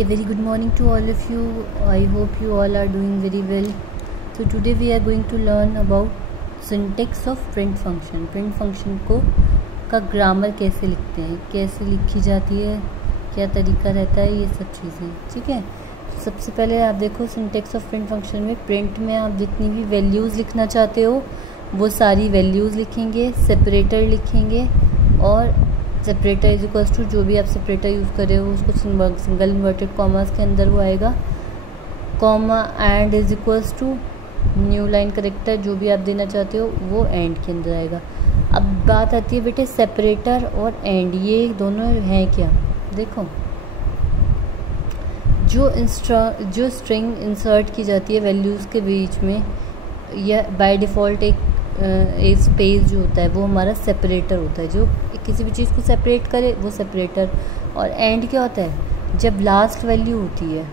A very good morning to all of you. I hope you all are doing very well. So today we are going to learn about syntax of print function. Print function का grammar कैसे लिखते हैं, कैसे लिखी जाती है, क्या तरीका रहता है, ये सब चीज़ें। ठीक है, तो सबसे पहले आप देखो सिंटेक्स ऑफ प्रिंट फंक्शन में प्रिंट में आप जितनी भी वैल्यूज़ लिखना चाहते हो वो सारी वैल्यूज़ लिखेंगे, सेपरेटर लिखेंगे और सेपरेटर इज इक्वल्स टू जो भी आप सेपरेटर यूज़ कर रहे हो उसको सिंगल इन्वर्टेड कॉमास के अंदर वो आएगा, comma end is equals to new line character जो भी आप देना चाहते हो वो एंड के अंदर आएगा। अब बात आती है बेटे सेपरेटर और एंड, ये दोनों हैं क्या। देखो जो स्ट्रिंग इंसर्ट की जाती है वैल्यूज़ के बीच में या बाय डिफ़ॉल्ट एक स्पेस जो होता है वो हमारा सेपरेटर होता है, जो किसी भी चीज़ को सेपरेट करे वो सेपरेटर। और एंड क्या होता है, जब लास्ट वैल्यू होती है,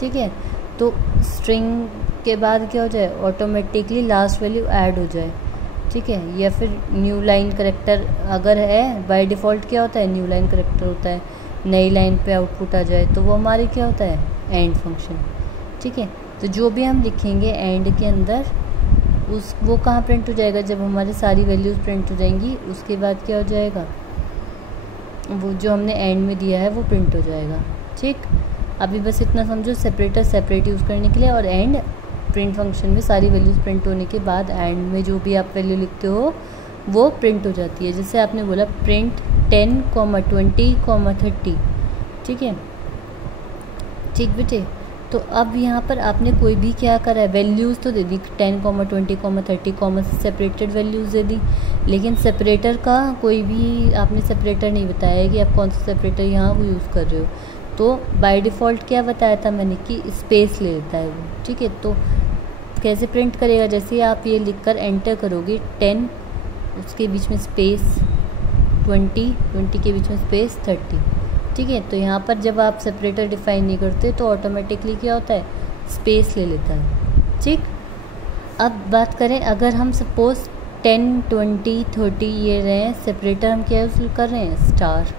ठीक है, तो स्ट्रिंग के बाद क्या हो जाए, ऑटोमेटिकली लास्ट वैल्यू ऐड हो जाए, ठीक है। या फिर न्यू लाइन करेक्टर अगर है, बाय डिफ़ॉल्ट क्या होता है, न्यू लाइन करेक्टर होता है, नई लाइन पे आउटपुट आ जाए तो वो हमारे क्या होता है, एंड फंक्शन। ठीक है, तो जो भी हम लिखेंगे एंड के अंदर वो कहाँ प्रिंट हो जाएगा, जब हमारी सारी वैल्यूज़ प्रिंट हो जाएंगी उसके बाद क्या हो जाएगा, वो जो हमने एंड में दिया है वो प्रिंट हो जाएगा। ठीक, अभी बस इतना समझो, सेपरेटर सेपरेट यूज़ करने के लिए और एंड प्रिंट फंक्शन में सारी वैल्यूज़ प्रिंट होने के बाद एंड में जो भी आप वैल्यू लिखते हो वो प्रिंट हो जाती है। जैसे आपने बोला प्रिंट 10, 20, 30, ठीक है। ठीक बेटे, तो अब यहाँ पर आपने कोई भी क्या करा है, वैल्यूज़ तो दे दी 10, 20, 30, कॉमा से सेपरेटेड वैल्यूज़ दे दी, लेकिन सेपरेटर का कोई भी आपने सेपरेटर नहीं बताया है कि आप कौन सा सेपरेटर यहाँ वो यूज़ कर रहे हो। तो बाय डिफ़ॉल्ट क्या बताया था मैंने कि स्पेस ले लेता है वो। ठीक है, तो कैसे प्रिंट करेगा, जैसे आप ये लिख कर एंटर करोगे 10 उसके बीच में स्पेस 20 के बीच में स्पेस 30, ठीक है। तो यहाँ पर जब आप सेपरेटर डिफाइन नहीं करते तो ऑटोमेटिकली क्या होता है, स्पेस ले लेता है। ठीक, अब बात करें अगर हम सपोज़ 10, 20, 30 ये रहे हैं, सेपरेटर हम क्या यूज़ कर रहे हैं, स्टार,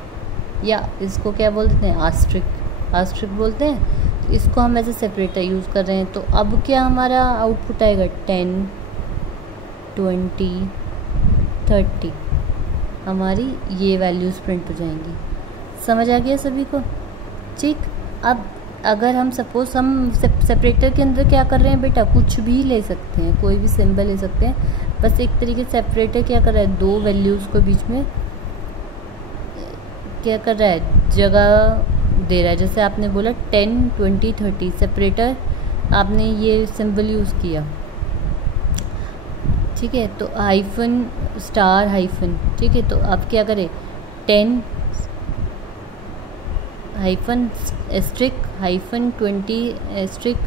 या इसको क्या बोलते हैं, आस्ट्रिक बोलते हैं। तो इसको हम एज ए सेपरेटर यूज़ कर रहे हैं। तो अब क्या हमारा आउटपुट आएगा, 10, 20, 30 हमारी ये वैल्यूज़ प्रिंट हो जाएंगी। समझ आ गया सभी को। ठीक, अब अगर हम सपोज़ हम सेपरेटर के अंदर क्या कर रहे हैं बेटा, कुछ भी ले सकते हैं, कोई भी सिंबल ले सकते हैं, बस एक तरीके से सेपरेटर क्या कर रहा है, दो वैल्यूज़ को बीच में क्या कर रहा है, जगह दे रहा है। जैसे आपने बोला 10, 20, 30 सेपरेटर आपने ये सिंबल यूज़ किया, ठीक है, तो हाइफन स्टार हाइफन, ठीक है। तो आप क्या करें, 10 hyphen asterisk hyphen 20 asterisk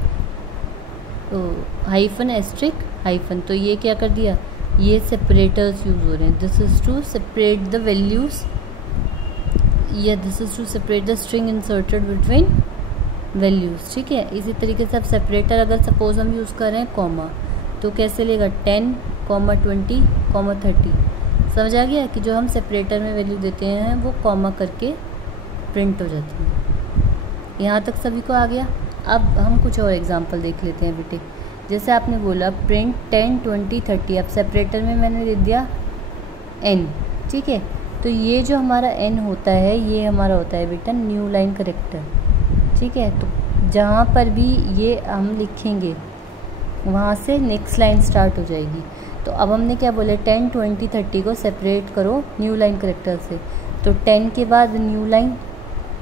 hyphen asterisk hyphen, तो ये क्या कर दिया, ये सेपरेटर्स यूज़ हो रहे हैं। This is to separate the values या this is to separate the string inserted between values. ठीक है, इसी तरीके से अब सेपरेटर अगर सपोज हम यूज़ कर रहे हैं कॉमा, तो कैसे लेगा, 10, 20, 30। समझ आ गया कि जो हम सेपरेटर में वैल्यू देते हैं वो कॉमा करके प्रिंट हो जाती है। यहाँ तक सभी को आ गया। अब हम कुछ और एग्जांपल देख लेते हैं बेटे। जैसे आपने बोला प्रिंट 10, 20, 30, अब सेपरेटर में मैंने दे दिया n, ठीक है। तो ये जो हमारा n होता है ये हमारा होता है बेटा न्यू लाइन करेक्टर, ठीक है। तो जहाँ पर भी ये हम लिखेंगे वहाँ से नेक्स्ट लाइन स्टार्ट हो जाएगी। तो अब हमने क्या बोले, 10, 20, 30 को सेपरेट करो न्यू लाइन करेक्टर से। तो 10 के बाद न्यू लाइन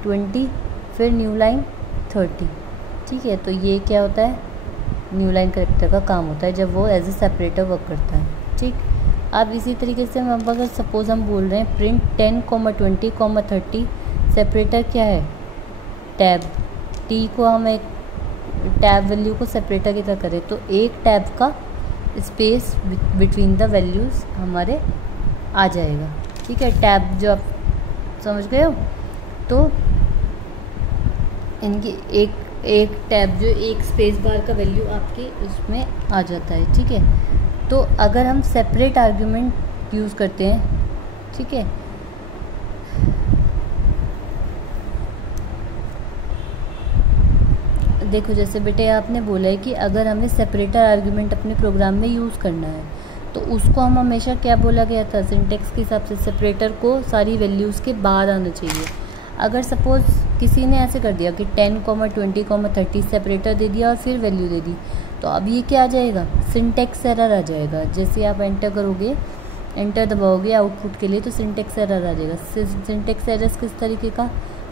20, फिर न्यू लाइन 30, ठीक है। तो ये क्या होता है, न्यू लाइन करेक्टर का काम होता है जब वो एज ए सेपरेटर वर्क करता है। ठीक, अब इसी तरीके से हम अगर सपोज़ हम बोल रहे हैं प्रिंट 10, 20, 30, सेपरेटर क्या है, टैब, टी को हम एक टैब वैल्यू को सेपरेटर की तरह करें तो एक टैब का स्पेस बिटवीन द वैल्यूज़ हमारे आ जाएगा। ठीक है, टैब जो आप समझ गए हो, तो इनकी एक टैब जो एक स्पेस बार का वैल्यू आपके उसमें आ जाता है। ठीक है, तो अगर हम सेपरेट आर्गुमेंट यूज़ करते हैं, ठीक है, देखो जैसे बेटे आपने बोला है कि अगर हमें सेपरेटर आर्ग्यूमेंट अपने प्रोग्राम में यूज़ करना है तो उसको हम हमेशा क्या बोला गया था, सिंटेक्स के हिसाब से सेपरेटर को सारी वैल्यूज़ के बाद आना चाहिए। अगर सपोज़ किसी ने ऐसे कर दिया कि 10, 20, 30 सेपरेटर दे दिया और फिर वैल्यू दे दी, तो अब ये क्या आ जाएगा, सिंटेक्स एरर आ जाएगा। जैसे आप एंटर करोगे, एंटर दबाओगे आउटपुट के लिए, तो सिंटेक्स एरर आ जाएगा। सिंटेक्स एरर किस तरीके का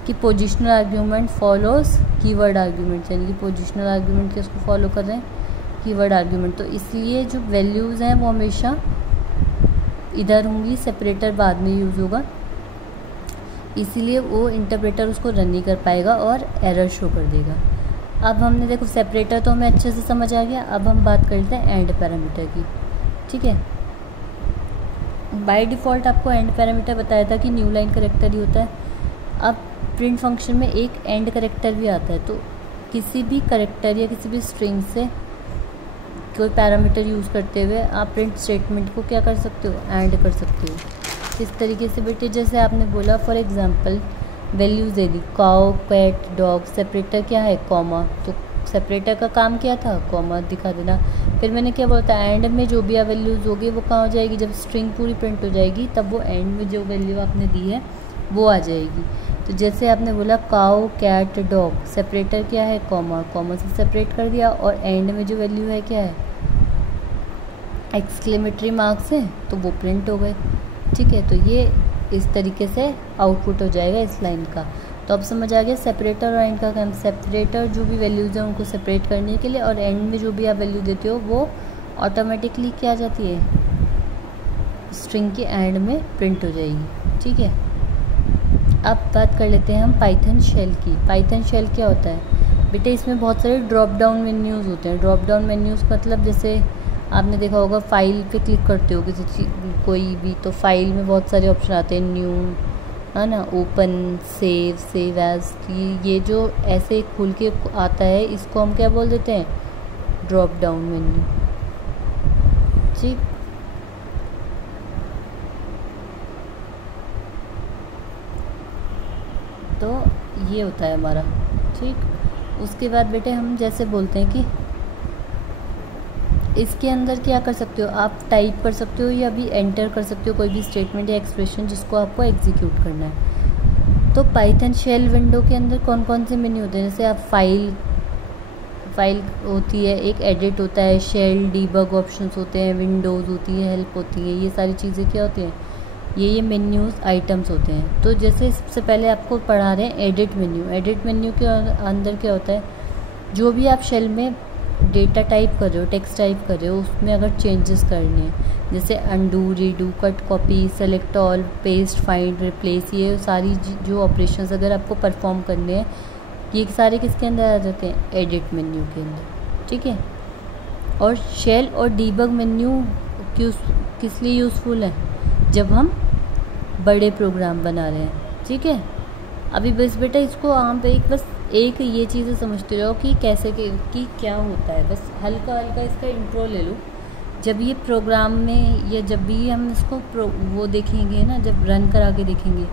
कि positional argument follows keyword argument, यानी कि पोजिशनल आर्ग्यूमेंट किसको फॉलो कर रहे हैं, कीवर्ड आर्ग्यूमेंट। तो इसलिए जो वैल्यूज़ हैं वो हमेशा इधर होंगी, सेपरेटर बाद में यूज़ होगा, इसीलिए वो इंटरप्रेटर उसको रन नहीं कर पाएगा और एरर शो कर देगा। अब हमने देखो सेपरेटर तो हमें अच्छे से समझ आ गया। अब हम बात करते हैं एंड पैरामीटर की। ठीक है, बाय डिफ़ॉल्ट आपको एंड पैरामीटर बताया था कि न्यू लाइन करेक्टर ही होता है। अब प्रिंट फंक्शन में एक एंड करेक्टर भी आता है, तो किसी भी करेक्टर या किसी भी स्ट्रिंग से कोई पैरामीटर यूज़ करते हुए आप प्रिंट स्टेटमेंट को क्या कर सकते हो, एंड कर सकते हो। किस तरीके से बेटे, जैसे आपने बोला फॉर एग्जांपल वैल्यूज़ दे दी, काउ, कैट, डॉग, सेपरेटर क्या है, कॉमा, तो सेपरेटर का काम क्या था, कॉमा दिखा देना। फिर मैंने क्या बोला था, एंड में जो भी वैल्यूज़ होगी वो कहाँ हो जाएगी, जब स्ट्रिंग पूरी प्रिंट हो जाएगी तब वो एंड में जो वैल्यू आपने दी है वो आ जाएगी। तो जैसे आपने बोला काउ, कैट, डॉग, सेपरेटर क्या है, कॉमा, कॉमा से सेपरेट कर दिया, और एंड में जो वैल्यू है क्या है, एक्सक्लेमेटरी मार्क्स है, तो वो प्रिंट हो गए। ठीक है, तो ये इस तरीके से आउटपुट हो जाएगा इस लाइन का। तो अब समझ आ गया सेपरेटर और एंड का काम। सेपरेटर जो भी वैल्यूज़ हैं उनको सेपरेट करने के लिए, और एंड में जो भी आप वैल्यू देते हो वो ऑटोमेटिकली क्या आ जाती है, स्ट्रिंग के एंड में प्रिंट हो जाएगी। ठीक है, अब बात कर लेते हैं हम पाइथन शेल की। पाइथन शेल क्या होता है बेटे, इसमें बहुत सारे ड्रॉप डाउन मेन्यूज़ होते हैं। ड्रॉप डाउन मेन्यूज़ मतलब जैसे आपने देखा होगा फाइल पे क्लिक करते हो किसी चीज़ कोई भी, तो फाइल में बहुत सारे ऑप्शन आते हैं, न्यू है ना, ओपन, सेव एज, ये जो ऐसे खुल के आता है इसको हम क्या बोल देते हैं, ड्रॉप डाउन मेन्यू। ठीक, तो ये होता है हमारा। ठीक, उसके बाद बेटे हम जैसे बोलते हैं कि इसके अंदर क्या कर सकते हो, आप टाइप कर सकते हो या भी एंटर कर सकते हो कोई भी स्टेटमेंट या एक्सप्रेशन जिसको आपको एग्जीक्यूट करना है। तो पाइथन शेल विंडो के अंदर कौन कौन से मेन्यू होते हैं, जैसे आप फाइल होती है, एक एडिट होता है, शेल, डीबग ऑप्शंस होते हैं, विंडोज़ होती है, हेल्प होती है, ये सारी चीज़ें क्या होती हैं, ये मेन्यूज़ आइटम्स होते हैं। तो जैसे सबसे पहले आपको पढ़ा रहे हैं एडिट मेन्यू। एडिट मेन्यू के अंदर क्या होता है, जो भी आप शेल में डेटा टाइप कर रहे हो, टेक्स्ट टाइप कर रहे हो, उसमें अगर चेंजेस करने हैं, जैसे undo, redo, cut, copy, select all, paste, find, replace, ये सारी जो ऑपरेशंस अगर आपको परफॉर्म करने हैं, ये सारे किसके अंदर आ जाते हैं, एडिट मेन्यू के अंदर। ठीक है, और शेल और डीबग मेन्यू किस लिए यूज़फुल है, जब हम बड़े प्रोग्राम बना रहे हैं। ठीक है, अभी बस बेटा इसको आम पे बस एक ये चीज़ें समझते रहो कि कैसे कि क्या होता है, बस हल्का हल्का इसका इंट्रो ले लो। जब ये प्रोग्राम में या जब भी हम इसको वो देखेंगे ना, जब रन करा के देखेंगे,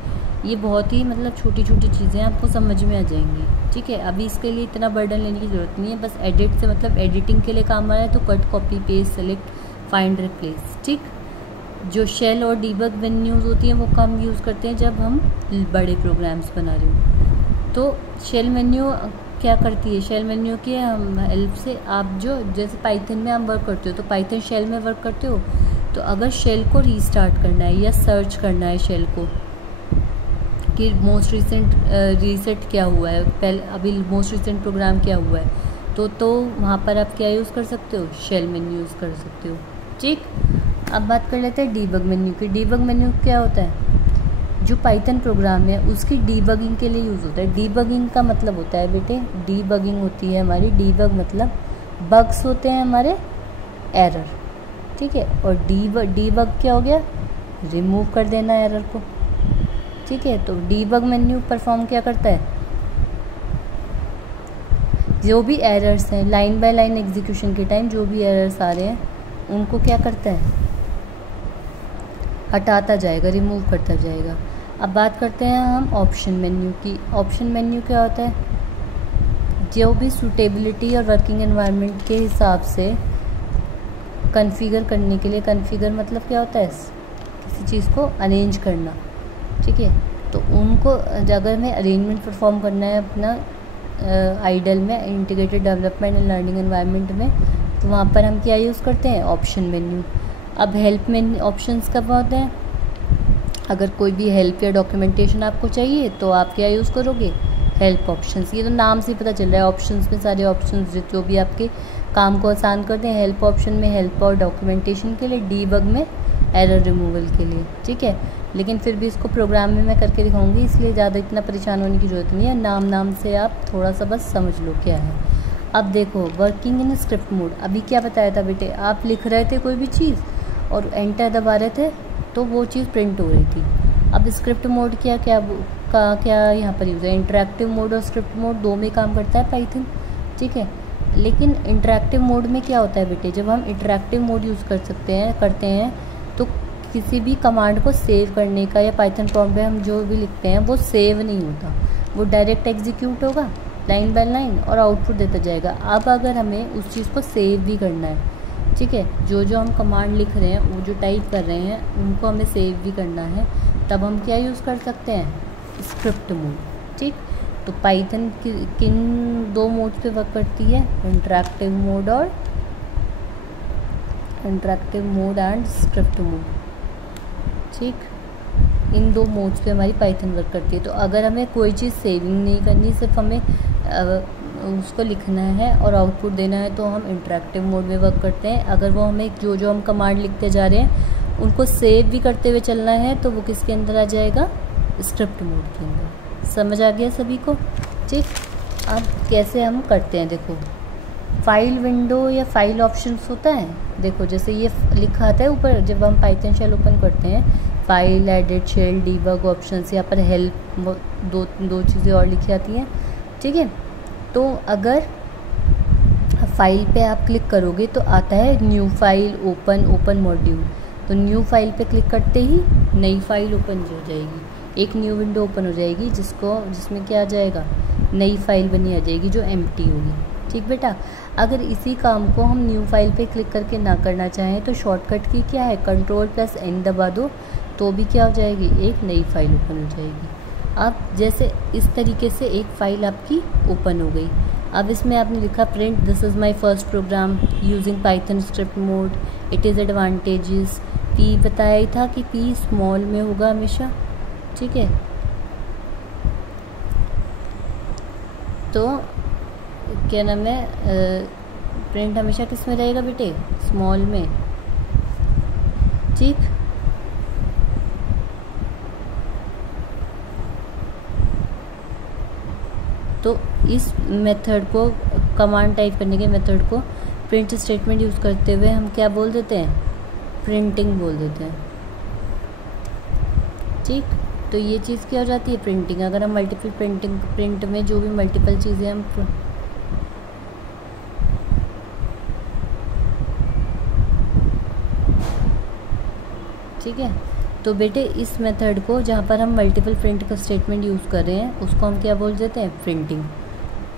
ये बहुत ही मतलब छोटी छोटी चीज़ें आपको समझ में आ जाएंगी। ठीक है, अभी इसके लिए इतना बर्डन लेने की ज़रूरत नहीं है, बस एडिट से मतलब एडिटिंग के लिए काम आ रहा है तो cut, copy, paste, select, find, replace. ठीक, जो शेल और डीबग मेन्यूज़ होती हैं वो कम यूज़ करते हैं जब हम बड़े प्रोग्राम्स बना रहे हो। तो शेल मेन्यू क्या करती है, शेल मेन्यू की हेल्प से आप जो जैसे पाइथन में आप वर्क करते हो, तो पाइथन शेल में वर्क करते हो, तो अगर शेल को रीस्टार्ट करना है या सर्च करना है शेल को कि मोस्ट रिसेंट रीसेट क्या हुआ है, पहले अभी मोस्ट रिसेंट प्रोग्राम क्या हुआ है, तो वहाँ पर आप क्या यूज़ कर सकते हो, शेल मेन्यू यूज़ कर सकते हो। ठीक, अब बात कर लेते हैं डीबग मेन्यू की। डीबग मेन्यू क्या होता है, जो पाइथन प्रोग्राम है उसकी डीबगिंग के लिए यूज़ होता है। डीबगिंग का मतलब होता है बेटे, डीबगिंग होती है हमारी, डीबग मतलब बग्स होते हैं हमारे, एरर। ठीक है, और डीबग क्या हो गया, रिमूव कर देना एरर को। ठीक है, तो डीबग मेन्यू परफॉर्म क्या करता है, जो भी एरर्स हैं लाइन बाय लाइन एग्जीक्यूशन के टाइम जो भी एरर्स आ रहे हैं उनको क्या करता है, हटाता जाएगा, रिमूव करता जाएगा। अब बात करते हैं हम ऑप्शन मेन्यू की। ऑप्शन मेन्यू क्या होता है, जो भी सूटेबिलिटी और वर्किंग एनवायरनमेंट के हिसाब से कॉन्फ़िगर करने के लिए, कॉन्फ़िगर मतलब क्या होता है, किसी चीज़ को अरेंज करना, ठीक है। तो उनको अगर हमें अरेंजमेंट परफॉर्म करना है अपना आइडल में, integrated development and learning environment में, तो वहाँ पर हम क्या यूज़ करते हैं, ऑप्शन मेन्यू। अब हेल्प मेन्यू ऑप्शंस कब होते हैं, अगर कोई भी हेल्प या डॉक्यूमेंटेशन आपको चाहिए तो आप क्या यूज़ करोगे, हेल्प ऑप्शंस। ये तो नाम से पता चल रहा है, ऑप्शंस में सारे ऑप्शंस जो भी आपके काम को आसान करते हैं। हेल्प ऑप्शन में हेल्प और डॉक्यूमेंटेशन के लिए, डीबग में एरर रिमूवल के लिए, ठीक है। लेकिन फिर भी इसको प्रोग्राम में मैं करके दिखाऊंगी, इसलिए ज़्यादा इतना परेशान होने की ज़रूरत नहीं है। नाम से आप थोड़ा सा बस समझ लो क्या है। अब देखो वर्किंग इन स्क्रिप्ट मोड, अभी क्या बताया था बेटे, आप लिख रहे थे कोई भी चीज़ और एंटर दबा रहे थे तो वो चीज़ प्रिंट हो रही थी। अब स्क्रिप्ट मोड क्या यहाँ पर यूज़ है, इंटरेक्टिव मोड और स्क्रिप्ट मोड दो में काम करता है पाइथन, ठीक है। लेकिन इंटरेक्टिव मोड में क्या होता है बेटे, जब हम इंटरेक्टिव मोड यूज़ करते हैं तो किसी भी कमांड को सेव करने का या पाइथन प्रॉम्प्ट में हम जो भी लिखते हैं वो सेव नहीं होता, वो डायरेक्ट एग्जीक्यूट होगा लाइन बाय लाइन और आउटपुट देता जाएगा। अब अगर हमें उस चीज़ को सेव भी करना है, ठीक है, जो हम कमांड लिख रहे हैं, वो जो टाइप कर रहे हैं, उनको हमें सेव भी करना है, तब हम क्या यूज़ कर सकते हैं, स्क्रिप्ट मोड, ठीक। तो पाइथन किन दो मोड्स पे वर्क करती है, interactive mode and script mode, ठीक। इन दो मोड्स पे हमारी पाइथन वर्क करती है। तो अगर हमें कोई चीज़ सेविंग नहीं करनी, सिर्फ हमें उसको लिखना है और आउटपुट देना है, तो हम इंटरेक्टिव मोड में वर्क करते हैं। अगर वो हमें जो हम कमांड लिखते जा रहे हैं उनको सेव भी करते हुए चलना है, तो वो किसके अंदर आ जाएगा, स्क्रिप्ट मोड के अंदर। समझ आ गया सभी को, ठीक। अब कैसे हम करते हैं, देखो फाइल विंडो या फाइल ऑप्शंस होता है, देखो जैसे ये लिखा आता है ऊपर, जब हम पाइथन शेल ओपन करते हैं, file, edit, shell, debug options, यहाँ पर हेल्प, दो चीज़ें और लिखी आती हैं, ठीक है। तो अगर फाइल पे आप क्लिक करोगे तो आता है न्यू फाइल, ओपन मॉड्यूल। तो न्यू फाइल पे क्लिक करते ही नई फाइल ओपन हो जाएगी, एक न्यू विंडो ओपन हो जाएगी जिसमें क्या आ जाएगा, नई फाइल बनी आ जाएगी जो एम्प्टी होगी, ठीक बेटा। अगर इसी काम को हम न्यू फाइल पे क्लिक करके ना करना चाहें तो शॉर्टकट की क्या है, Ctrl+N दबा दो तो भी क्या हो जाएगी, एक नई फाइल ओपन हो जाएगी। अब जैसे इस तरीके से एक फ़ाइल आपकी ओपन हो गई। अब इसमें आपने लिखा print this is my first program using Python script mode, it is advantages. पी बताया ही था कि पी स्मॉल में होगा हमेशा, ठीक है। तो क्या नाम है, प्रिंट हमेशा किस में रहेगा बेटे, स्मॉल में, ठीक। तो इस मेथड को, कमांड टाइप करने के मेथड को प्रिंट स्टेटमेंट यूज़ करते हुए हम क्या बोल देते हैं, प्रिंटिंग बोल देते हैं, ठीक। तो ये चीज़ क्या हो जाती है, प्रिंटिंग। अगर हम मल्टीपल प्रिंट में जो भी मल्टीपल चीज़ें हम, ठीक है। तो बेटे इस मेथड को जहाँ पर हम मल्टीपल प्रिंट का स्टेटमेंट यूज़ कर रहे हैं उसको हम क्या बोल देते हैं, प्रिंटिंग।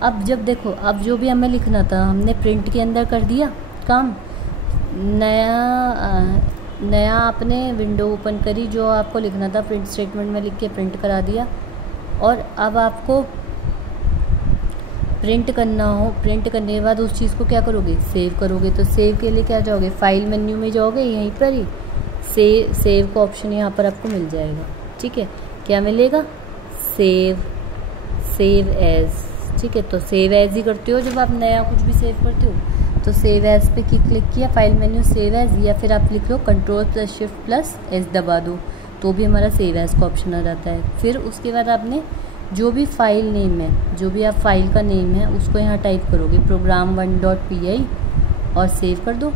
अब जब देखो, अब जो भी हमें लिखना था हमने प्रिंट के अंदर कर दिया काम, नया आपने विंडो ओपन करी, जो आपको लिखना था प्रिंट स्टेटमेंट में लिख के प्रिंट करा दिया। और अब आपको प्रिंट करना हो, प्रिंट करने के बाद उस चीज़ को क्या करोगे, सेव करोगे। तो सेव के लिए क्या जाओगे, फाइल मेन्यू में जाओगे, यहीं पर ही सेव का ऑप्शन यहाँ पर आपको मिल जाएगा, ठीक है। क्या मिलेगा, सेव एज, ठीक है। तो सेव एज ही करते हो जब आप नया कुछ भी सेव करते हो, तो सेव एज पे क्लिक किया, फाइल मेन्यू सेव एज, या फिर आप लिख लो Ctrl+Shift+S दबा दो तो भी हमारा सेव एज का ऑप्शन आ जाता है। फिर उसके बाद आपने जो भी फाइल नेम है, जो भी आप फाइल का नेम है उसको यहाँ टाइप करोगे program1.py और सेव कर दो।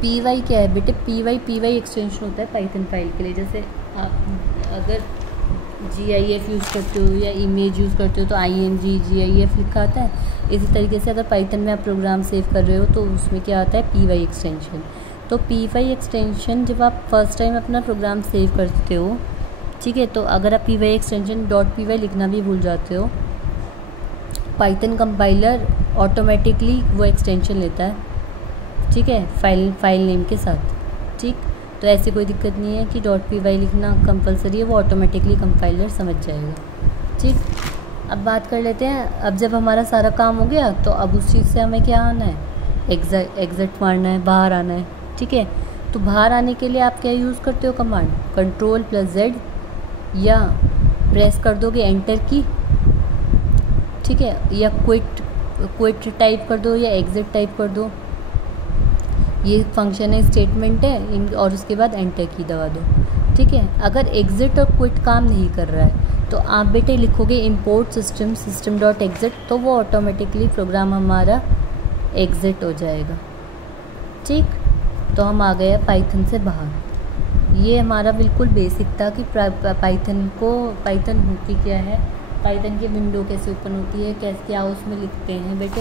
py क्या है बेटे, py एक्सटेंशन होता है पाइथन फाइल के लिए। जैसे आप अगर GIF यूज़ करते हो या इमेज यूज़ करते हो तो IMG GIF लिखा आता है। इसी तरीके से अगर पाइथन में आप प्रोग्राम सेव कर रहे हो तो उसमें क्या आता है, py एक्सटेंशन। तो py एक्सटेंशन जब आप फर्स्ट टाइम अपना प्रोग्राम सेव करते हो, ठीक है, तो अगर आप py एक्सटेंशन .py लिखना भी भूल जाते हो पाइथन कंपाइलर ऑटोमेटिकली वो एक्सटेंशन लेता है, ठीक है, फाइल नेम के साथ, ठीक। तो ऐसी कोई दिक्कत नहीं है कि .py लिखना कंपलसरी है, वो ऑटोमेटिकली कंपाइलर समझ जाएगा, ठीक। अब बात कर लेते हैं, अब जब हमारा सारा काम हो गया तो अब उस चीज़ से हमें क्या आना है, एग्जिट मारना है, बाहर आना है, ठीक है। तो बाहर आने के लिए आप क्या यूज़ करते हो, कमांड Ctrl+Z, या प्रेस कर दोगे एंटर की, ठीक है, या क्विट टाइप कर दो या एग्जिट टाइप कर दो। ये फंक्शन है, स्टेटमेंट है, और उसके बाद एंटर की दबा दो, ठीक है। अगर एग्जिट और क्विट काम नहीं कर रहा है तो आप बेटे लिखोगे import system.exit, तो वो ऑटोमेटिकली प्रोग्राम हमारा एग्जिट हो जाएगा, ठीक। तो हम आ गए पाइथन से बाहर। ये हमारा बिल्कुल बेसिक था कि पाइथन होती क्या है, पाइथन की विंडो कैसे ओपन होती है, कैसे क्या उसमें लिखते हैं बेटे,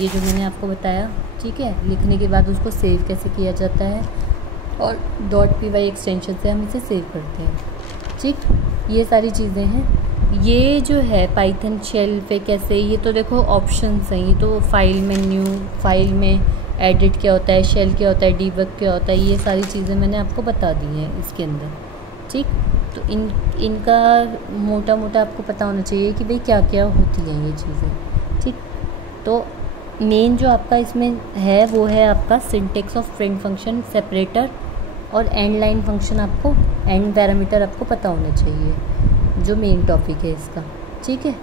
ये जो मैंने आपको बताया, ठीक है। लिखने के बाद उसको सेव कैसे किया जाता है, और .py एक्सटेंशन से हम इसे सेव करते हैं, ठीक। ये सारी चीज़ें हैं। ये जो है पाइथन शेल पे कैसे, ये तो देखो ऑप्शंस हैं, ये तो फाइल मेन्यू, फाइल में एडिट क्या होता है, शेल क्या होता है, डीबग क्या होता है, ये सारी चीज़ें मैंने आपको बता दी हैं इसके अंदर, ठीक। तो इनका मोटा मोटा आपको पता होना चाहिए कि भाई क्या क्या होती हैं ये चीज़ें, ठीक। तो मेन जो आपका इसमें है वो है आपका syntax of print function, separator और एंड लाइन फंक्शन, आपको एंड पैरामीटर आपको पता होना चाहिए, जो मेन टॉपिक है इसका, ठीक है।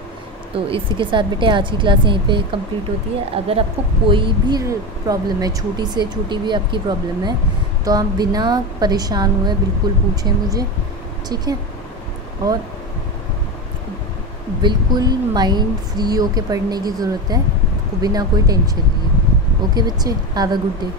तो इसी के साथ बेटे आज की क्लास यहीं पे कंप्लीट होती है। अगर आपको कोई भी प्रॉब्लम है, छोटी से छोटी भी आपकी प्रॉब्लम है, तो आप बिना परेशान हुए बिल्कुल पूछें मुझे, ठीक है। और बिल्कुल माइंड फ्री होके पढ़ने की ज़रूरत है, बिना कोई टेंशन लिए। ओके बच्चे, हैव अ गुड डे।